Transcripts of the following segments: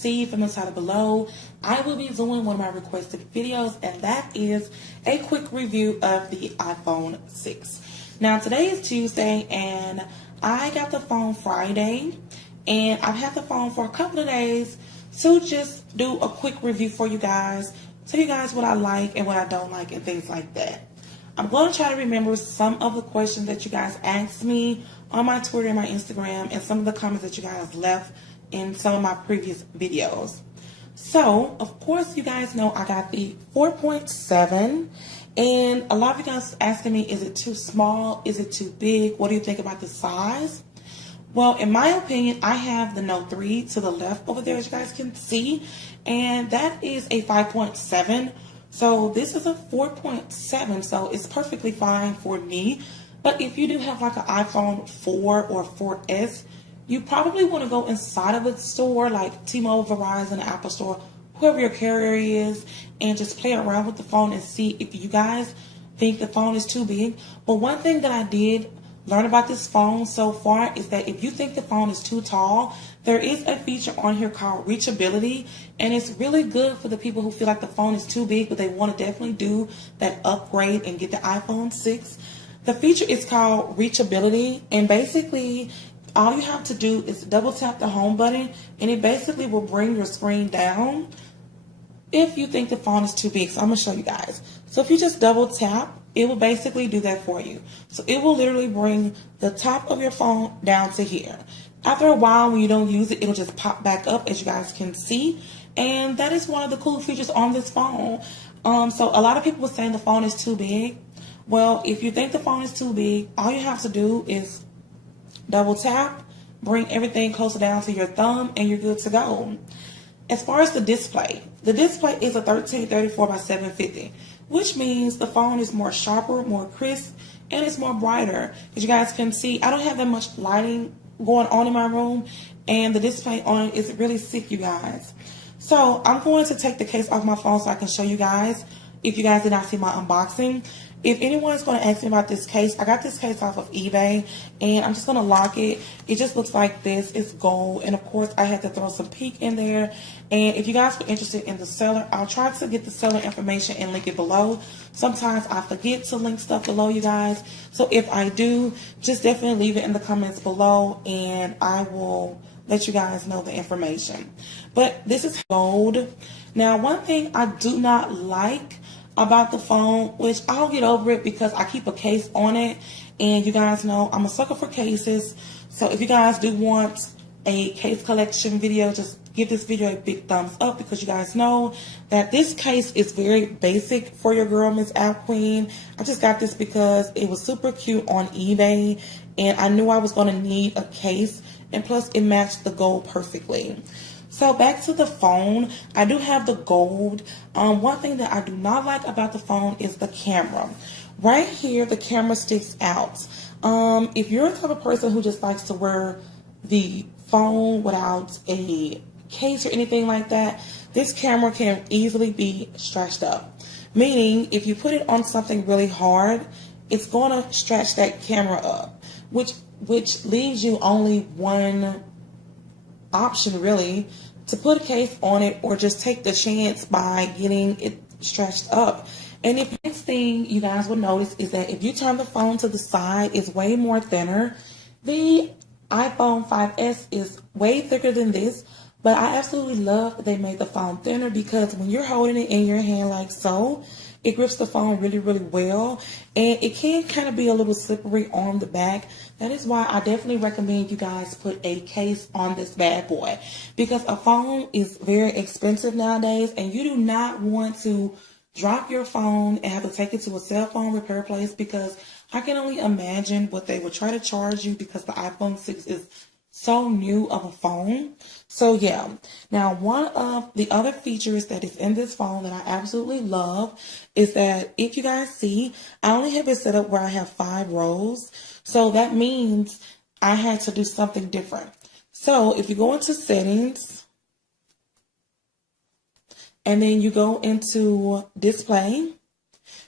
see from the title below, I will be doing one of my requested videos, and that is a quick review of the iPhone 6. Now today is Tuesday and I got the phone Friday, and I've had the phone for a couple of days to just do a quick review for you guys, tell you guys what I like and what I don't like and things like that. I'm going to try to remember some of the questions that you guys asked me on my Twitter and my Instagram, and some of the comments that you guys left in some of my previous videos. So, of course, you guys know I got the 4.7, and a lot of you guys asking me, is it too small? Is it too big? What do you think about the size? Well, in my opinion, I have the Note 3 to the left over there, as you guys can see, and that is a 5.7. So this is a 4.7, so it's perfectly fine for me. But if you do have like an iPhone 4 or 4S, you probably want to go inside of a store like T-Mobile, Verizon, Apple Store, whoever your carrier is, and just play around with the phone and see if you guys think the phone is too big. But one thing that I did learn about this phone so far is that if you think the phone is too tall, there is a feature on here called reachability, and it's really good for the people who feel like the phone is too big but they want to definitely do that upgrade and get the iPhone 6. The feature is called reachability, and basically all you have to do is double tap the home button and it basically will bring your screen down if you think the phone is too big. So I'm going to show you guys. So if you just double tap, it will basically do that for you. So it will literally bring the top of your phone down to here. After a while, when you don't use it, it'll just pop back up, as you guys can see. And that is one of the cool features on this phone. So a lot of people were saying the phone is too big. Well, if you think the phone is too big, all you have to do is double tap, bring everything closer down to your thumb, and you're good to go. As far as the display is a 1334 by 750, which means the phone is more sharper, more crisp, and it's more brighter. As you guys can see, I don't have that much lighting going on in my room, and the display on it is really sick, you guys. So I'm going to take the case off my phone so I can show you guys, if you guys did not see my unboxing. If anyone's going to ask me about this case, I got this case off of eBay, and I'm just going to lock it. It just looks like this. It's gold, and of course I had to throw some pink in there. And if you guys were interested in the seller, I'll try to get the seller information and link it below. Sometimes I forget to link stuff below, you guys. So if I do, just definitely leave it in the comments below, and I will let you guys know the information. But this is gold. Now, one thing I do not like about the phone, which I'll get over it because I keep a case on it, and you guys know I'm a sucker for cases. So if you guys do want a case collection video, just give this video a big thumbs up, because you guys know that this case is very basic for your girl, Miss App Queen. I just got this because it was super cute on eBay, and I knew I was going to need a case, and plus it matched the gold perfectly. So back to the phone, I do have the gold. One thing that I do not like about the phone is the camera. Right here, the camera sticks out. If you're the type of person who just likes to wear the phone without a case or anything like that, this camera can easily be stretched up. Meaning, if you put it on something really hard, it's going to stretch that camera up, which leaves you only one option, really, to put a case on it or just take the chance by getting it stretched up. And the next thing you guys will notice is that if you turn the phone to the side, it's way more thinner. The iPhone 5S is way thicker than this, but I absolutely love that they made the phone thinner, because when you're holding it in your hand like so, it grips the phone really, really well, and it can kind of be a little slippery on the back. That is why I definitely recommend you guys put a case on this bad boy, because a phone is very expensive nowadays, and you do not want to drop your phone and have to take it to a cell phone repair place, because I can only imagine what they would try to charge you, because the iPhone 6 is so new of a phone. So yeah, now one of the other features that is in this phone that I absolutely love is that, if you guys see, I only have it set up where I have 5 rows. So that means I had to do something different. So if you go into settings and then you go into display,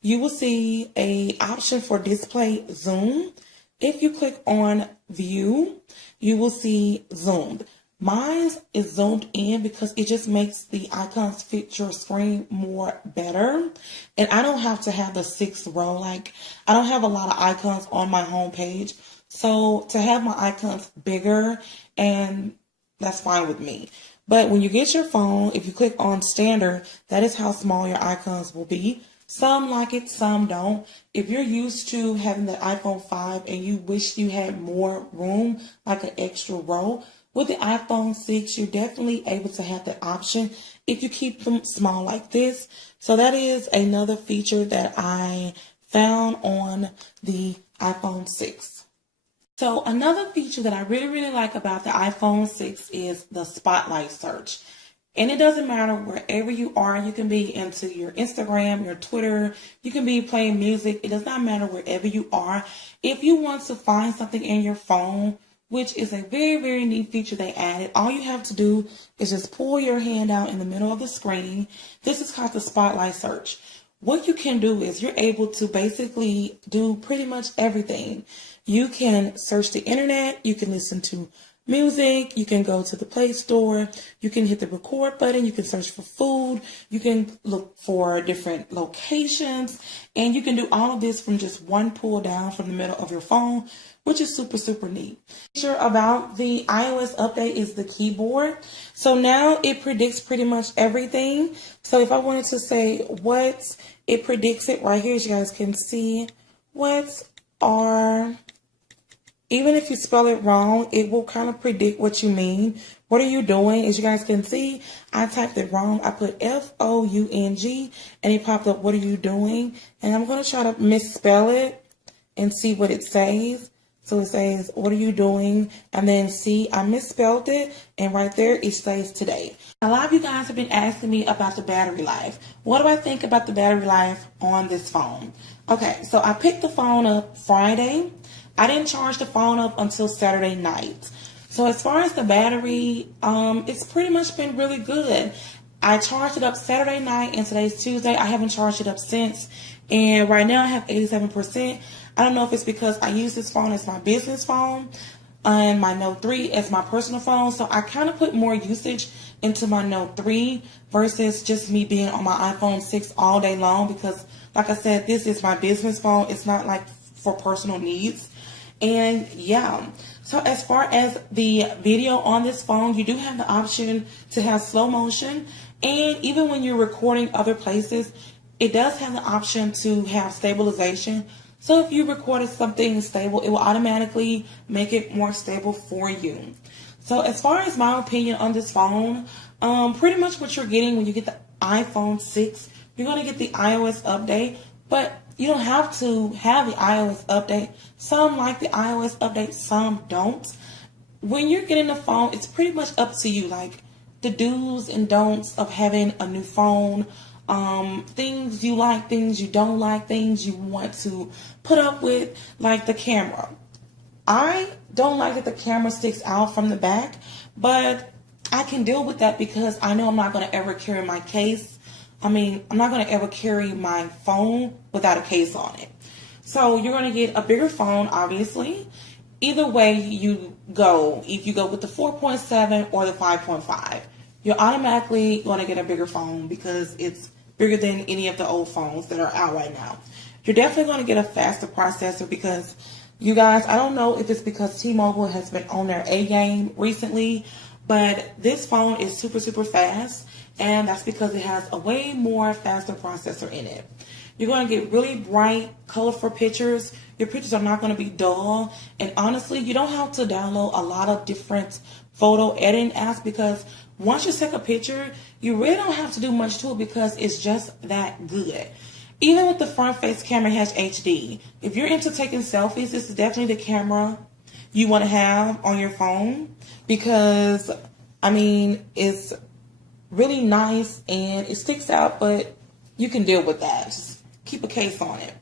you will see a option for display zoom. If you click on view, you will see zoomed. Mine is zoomed in because it just makes the icons fit your screen more better. And I don't have to have the 6th row. Like, I don't have a lot of icons on my home page. So to have my icons bigger, and that's fine with me. But when you get your phone, if you click on standard, that is how small your icons will be. Some like it, some don't. If you're used to having the iPhone 5 and you wish you had more room, like an extra row, with the iPhone 6, you're definitely able to have that option if you keep them small like this. So that is another feature that I found on the iPhone 6. So another feature that I really like about the iPhone 6 is the spotlight search. And it doesn't matter wherever you are. You can be into your Instagram, your Twitter. You can be playing music. It does not matter wherever you are. If you want to find something in your phone, which is a very neat feature they added, all you have to do is just pull your hand out in the middle of the screen. This is called the spotlight search. What you can do is you're able to basically do pretty much everything. You can search the internet. You can listen to music, you can go to the Play Store, you can hit the record button, you can search for food, you can look for different locations, and you can do all of this from just one pull down from the middle of your phone, which is super neat. Feature about the iOS update is the keyboard. So now it predicts pretty much everything. So if I wanted to say what, it predicts it right here, as you guys can see. What are... Even if you spell it wrong, it will kind of predict what you mean. What are you doing? As you guys can see, I typed it wrong. I put F-O-U-N-G, and it popped up, what are you doing? And I'm going to try to misspell it and see what it says. So it says, what are you doing? And then see, I misspelled it, and right there it says today. A lot of you guys have been asking me about the battery life. What do I think about the battery life on this phone? Okay, so I picked the phone up Friday. I didn't charge the phone up until Saturday night. So as far as the battery, it's pretty much been really good. I charged it up Saturday night and today's Tuesday. I haven't charged it up since. And right now I have 87%. I don't know if it's because I use this phone as my business phone and my Note 3 as my personal phone. So I kind of put more usage into my Note 3 versus just me being on my iPhone 6 all day long because, like I said, this is my business phone. It's not like for personal needs. And yeah, so as far as the video on this phone, you do have the option to have slow motion. And even when you're recording other places, it does have the option to have stabilization. So if you recorded something stable, it will automatically make it more stable for you. So as far as my opinion on this phone, pretty much what you're getting when you get the iPhone 6, you're going to get the iOS update, but you don't have to have the iOS update. Some like the iOS update, some don't. When you're getting the phone, it's pretty much up to you, like the do's and don'ts of having a new phone. Things you like, things you don't like, things you want to put up with, like the camera. I don't like that the camera sticks out from the back, but I can deal with that because I know I'm not going to ever carry my case. I'm not going to ever carry my phone without a case on it. So you're going to get a bigger phone, obviously. Either way you go, if you go with the 4.7 or the 5.5, you're automatically going to get a bigger phone because it's bigger than any of the old phones that are out right now. You're definitely going to get a faster processor because, you guys, I don't know if it's because T-Mobile has been on their A game recently, but this phone is super fast. And that's because it has a way more faster processor in it. You're going to get really bright, colorful pictures. Your pictures are not going to be dull. And honestly, you don't have to download a lot of different photo editing apps because once you take a picture, you really don't have to do much to it because it's just that good. Even with the front face camera, it has HD. If you're into taking selfies, this is definitely the camera you want to have on your phone because, it's really nice and it sticks out, but you can deal with that. Just keep a case on it.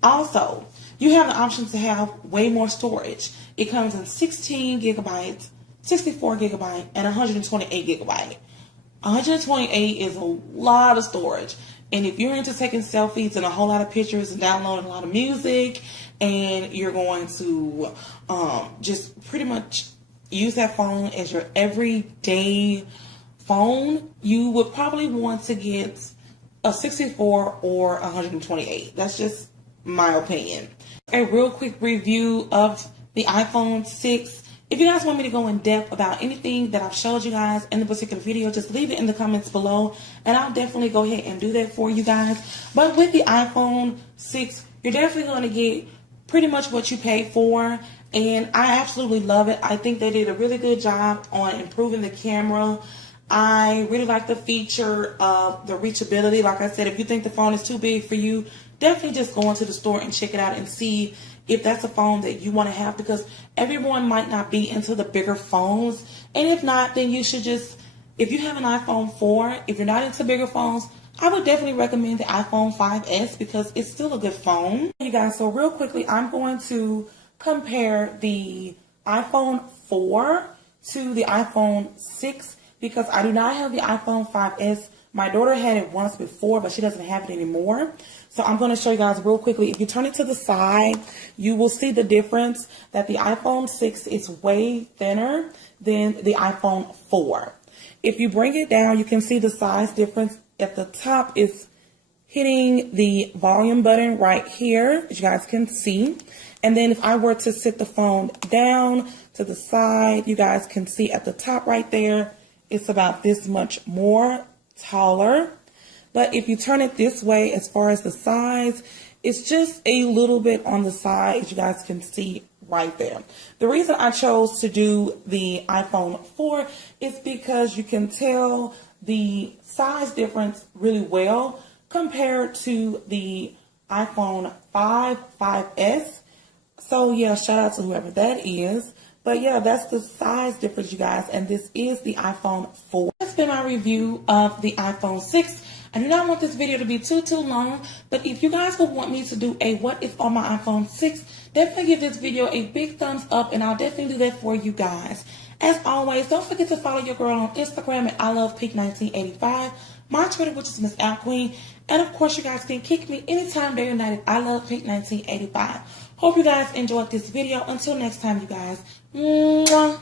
Also, you have the option to have way more storage. It comes in 16 gigabytes, 64 gigabyte, and 128 gigabyte. 128 is a lot of storage. And if you're into taking selfies and a whole lot of pictures and downloading a lot of music, and you're going to just pretty much use that phone as your everyday phone, you would probably want to get a 64 or 128. That's just my opinion. A real quick review of the iPhone 6. If you guys want me to go in depth about anything that I've showed you guys in the particular video, just leave it in the comments below and I'll definitely go ahead and do that for you guys. But with the iPhone 6, you're definitely going to get pretty much what you paid for, and I absolutely love it. I think they did a really good job on improving the camera. I really like the feature of the reachability. Like I said, if you think the phone is too big for you, definitely just go into the store and check it out and see if that's a phone that you want to have, because everyone might not be into the bigger phones. And if not, then you should just, if you have an iPhone 4, if you're not into bigger phones, I would definitely recommend the iPhone 5S because it's still a good phone. You guys, so real quickly, I'm going to compare the iPhone 4 to the iPhone 6 because I do not have the iPhone 5S. My daughter had it once before, but she doesn't have it anymore. So I'm going to show you guys real quickly. If you turn it to the side, you will see the difference that the iPhone 6 is way thinner than the iPhone 4. If you bring it down, you can see the size difference. At the top is hitting the volume button right here, as you guys can see. And then if I were to sit the phone down to the side, you guys can see at the top right there, it's about this much more taller. But if you turn it this way, as far as the size, it's just a little bit on the side, as you guys can see right there. The reason I chose to do the iPhone 4 is because you can tell the size difference really well compared to the iPhone 5S. So yeah, shout out to whoever that is. But yeah, that's the size difference, you guys. And this is the iPhone 4. That's been my review of the iPhone 6. I do not want this video to be too long, but if you guys would want me to do a what if on my iPhone 6, definitely give this video a big thumbs up and I'll definitely do that for you guys. As always, don't forget to follow your girl on Instagram at ILovePink1985, my Twitter, which is Miss Al Queen, and of course you guys can kick me anytime, day or night at ILovePink1985. Hope you guys enjoyed this video. Until next time, you guys. Mwah.